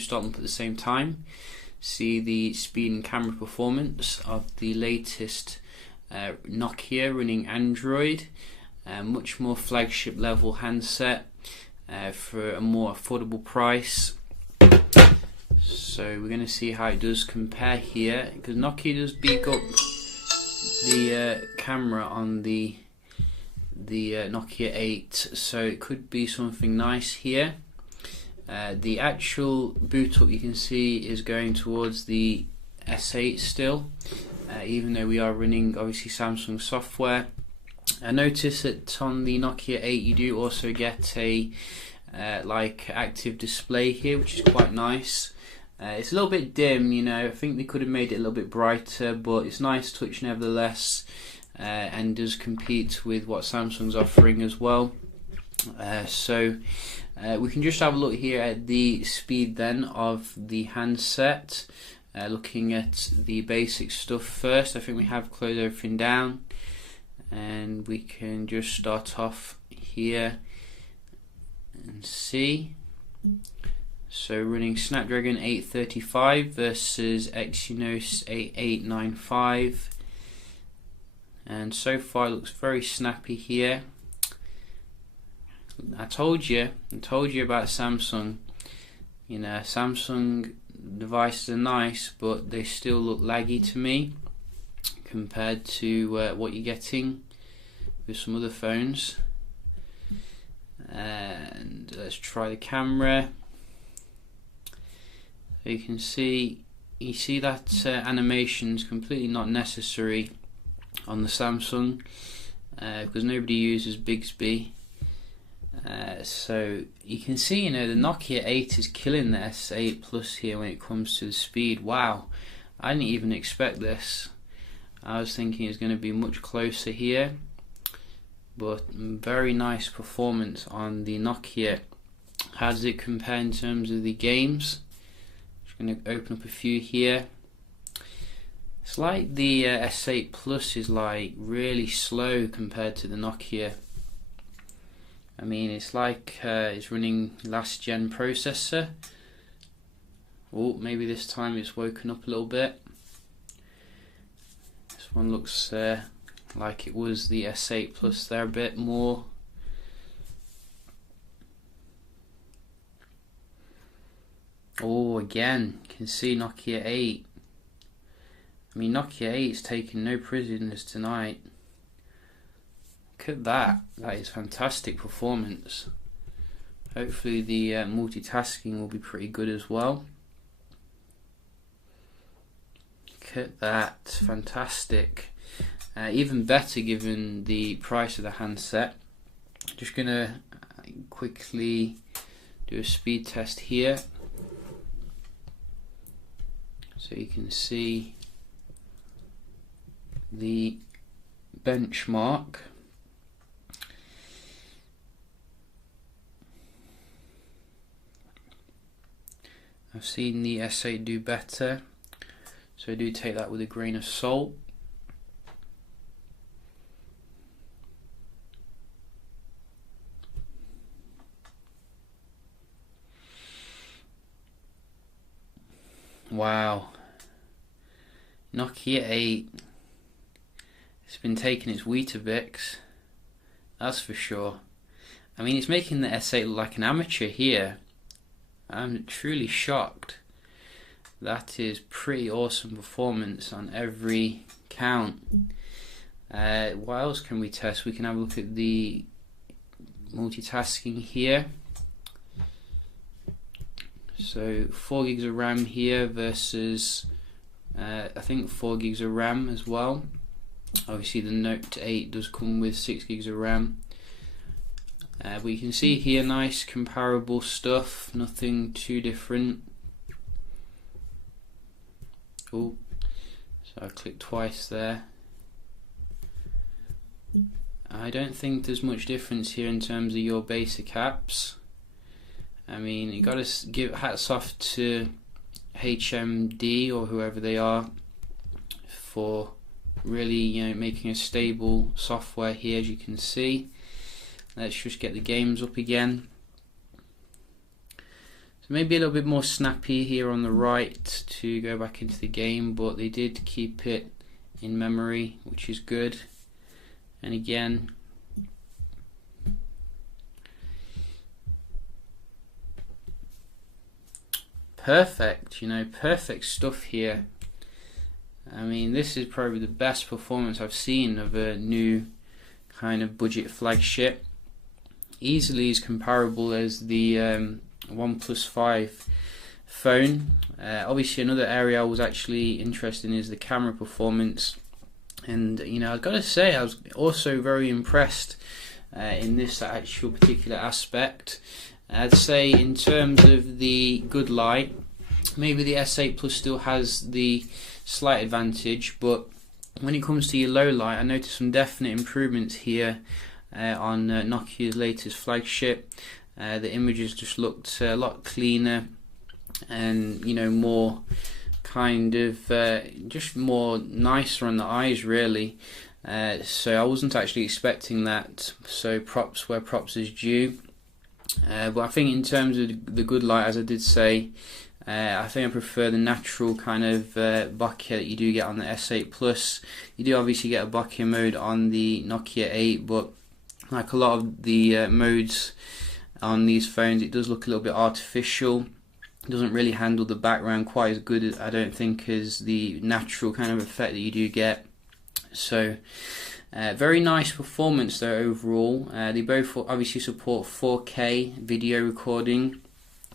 start them up at the same time. See the speed and camera performance of the latest Nokia running Android. Much more flagship level handset for a more affordable price. So we're going to see how it does compare here, because Nokia does beef up the camera on the Nokia 8, so it could be something nice here. The actual boot up, you can see, is going towards the S8 still, even though we are running obviously Samsung software. I noticed that on the Nokia 8 you do also get a like active display here, which is quite nice. It's a little bit dim, you know. I think they could have made it a little bit brighter, but it's nice touch nevertheless, and does compete with what Samsung's offering as well. So we can just have a look here at the speed then of the handset. Looking at the basic stuff first, I think we have closed everything down, and we can just start off here and see. So running Snapdragon 835 versus Exynos 8895, and so far it looks very snappy here. I told you about Samsung. You know, Samsung devices are nice, but they still look laggy to me compared to what you're getting with some other phones. And let's try the camera. So you can see, that animation's completely not necessary on the Samsung, because nobody uses Bixby. So you can see, you know, the Nokia 8 is killing the S8 Plus here when it comes to the speed. Wow, I didn't even expect this. I was thinking it's going to be much closer here, but very nice performance on the Nokia. How does it compare in terms of the games? Just going to open up a few here. It's like the S8 Plus is like really slow compared to the Nokia. I mean, it's like it's running last gen processor. Oh, maybe this time it's woken up a little bit. This one looks like it was the S8 Plus there a bit more. Oh, again, you can see Nokia 8. I mean, Nokia 8 is taking no prisoners tonight. Look at that. That is fantastic performance. Hopefully the multitasking will be pretty good as well. Look at that. Fantastic. Even better given the price of the handset. Just going to quickly do a speed test here. So you can see the benchmark. I've seen the S8 do better, so I do take that with a grain of salt. Wow, Nokia 8, it's been taking its Weetabix, that's for sure. I mean, it's making the S8 look like an amateur here. I'm truly shocked. That is pretty awesome performance on every count. What else can we test? We can have a look at the multitasking here. So 4 gigs of RAM here versus I think 4 gigs of RAM as well. Obviously the Note 8 does come with 6 gigs of RAM. But you can see here nice comparable stuff, nothing too different. Oh, so I clicked twice there. I don't think there's much difference here in terms of your basic apps. I mean, you gotta give hats off to HMD or whoever they are for really, you know, making a stable software here, as you can see. Let's just get the games up again. So maybe a little bit more snappy here on the right to go back into the game, but they did keep it in memory, which is good. And again, perfect, perfect stuff here. I mean, this is probably the best performance I've seen of a new kind of budget flagship. Easily as comparable as the OnePlus 5 phone. Obviously another area I was actually interested in is the camera performance, and I've got to say I was also very impressed in this actual particular aspect. I'd say in terms of the good light, maybe the S8 Plus still has the slight advantage, but when it comes to your low light, I noticed some definite improvements here on Nokia's latest flagship. The images just looked a lot cleaner, and more kind of just more nicer on the eyes, really. So I wasn't actually expecting that, so props where props is due. But I think in terms of the good light, as I did say, I think I prefer the natural kind of bokeh that you do get on the S8 Plus. You do obviously get a bokeh mode on the Nokia 8, but like a lot of the modes on these phones, it does look a little bit artificial. It doesn't really handle the background quite as good, I don't think, as the natural kind of effect that you do get. So very nice performance though overall. They both obviously support 4K video recording,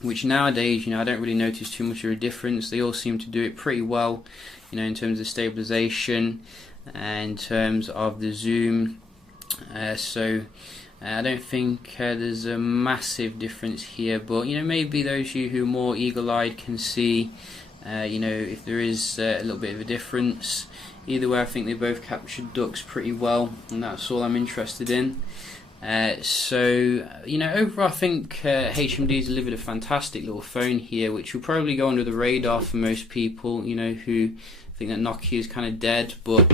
which nowadays I don't really notice too much of a difference. They all seem to do it pretty well, in terms of stabilization and in terms of the zoom. So I don't think there's a massive difference here, but maybe those of you who are more eagle-eyed can see if there is a little bit of a difference. Either way, I think they both captured ducks pretty well, and that's all I'm interested in. So overall I think HMD's delivered a fantastic little phone here, which will probably go under the radar for most people who think that Nokia is kind of dead, but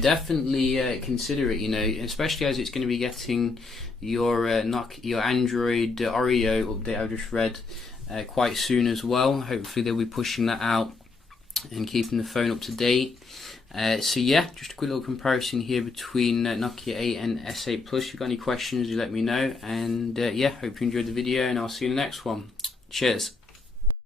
definitely consider it, especially as it's going to be getting your Android Oreo update I just read quite soon as well. Hopefully they'll be pushing that out and keeping the phone up to date. So yeah, just a quick little comparison here between Nokia 8 and S8 Plus. If you've got any questions, you let me know, and yeah, hope you enjoyed the video, and I'll see you in the next one. Cheers.